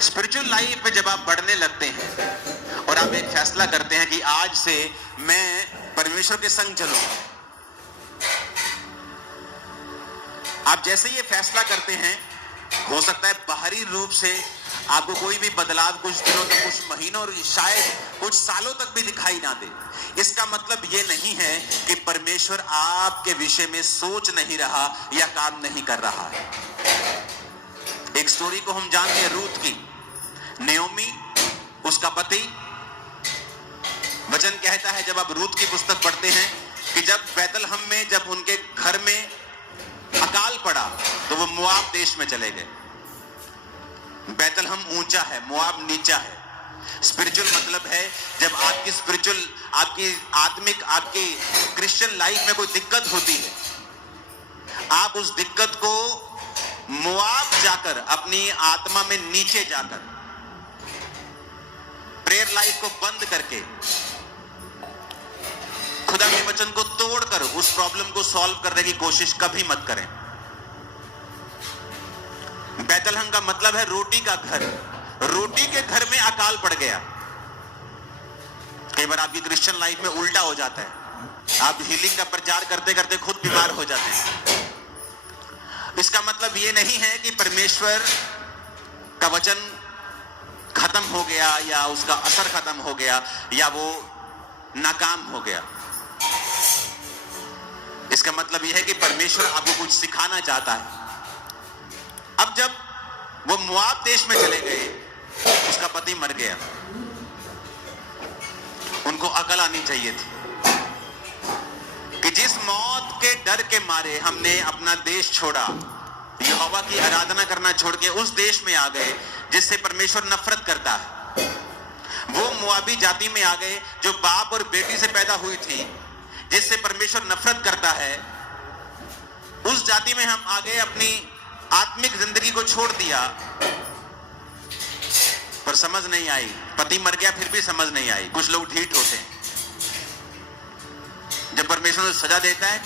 Spiritual life में जब आप बढ़ने लगते हैं और आप एक फैसला करते हैं कि आज से मैं परमेश्वर के संग चलूंगा, आप जैसे ये फैसला करते हैं, हो सकता है बाहरी रूप से आपको कोई भी बदलाव कुछ दिनों तक, कुछ महीनों और शायद कुछ सालों तक भी दिखाई ना दे। इसका मतलब ये नहीं है कि परमेश्वर आपके विषय में सोच नहीं रहा या काम नहीं कर रहा है। एक स्टोरी को हम जानते हैं रूथ की। नयोमी, उसका पति, वचन कहता है जब आप रूथ की पुस्तक पढ़ते हैं कि जब बैतलहम में, जब उनके घर में अकाल पड़ा तो वो मुआब देश में चले गए। बैतलहम ऊंचा है, मुआब नीचा है। स्पिरिचुअल मतलब है जब आपकी स्पिरिचुअल, आपकी आत्मिक, आपकी क्रिश्चियन लाइफ में कोई दिक्कत होती है, आप उस दिक्कत को मुआब जाकर, अपनी आत्मा में नीचे जाकर, प्रेयर लाइफ को बंद करके, खुदा के वचन को तोड़कर उस प्रॉब्लम को सॉल्व करने की कोशिश कभी मत करें। बैतलहम का मतलब है रोटी का घर। रोटी के घर में अकाल पड़ गया। कई बार आपकी क्रिश्चियन लाइफ में उल्टा हो जाता है, आप हीलिंग का प्रचार करते करते खुद बीमार हो जाते हैं। इसका मतलब यह नहीं है कि परमेश्वर का वचन खत्म हो गया या उसका असर खत्म हो गया या वो नाकाम हो गया। इसका मतलब यह है कि परमेश्वर आपको कुछ सिखाना चाहता है। अब जब वो मुआब देश में चले गए, उसका पति मर गया, उनको अकल आनी चाहिए थी कि जिस मौत के डर के मारे हमने अपना देश छोड़ा, यहोवा की आराधना करना छोड़ के उस देश में आ गए जिससे परमेश्वर नफरत करता है। वो मुआबी जाति में आ गए जो बाप और बेटी से पैदा हुई थी, जिससे परमेश्वर नफरत करता है। उस जाति में हम आ गए, अपनी आत्मिक जिंदगी को छोड़ दिया, पर समझ नहीं आई। पति मर गया फिर भी समझ नहीं आई। कुछ लोग ढीठ होते हैं। जब परमेश्वर सजा देता है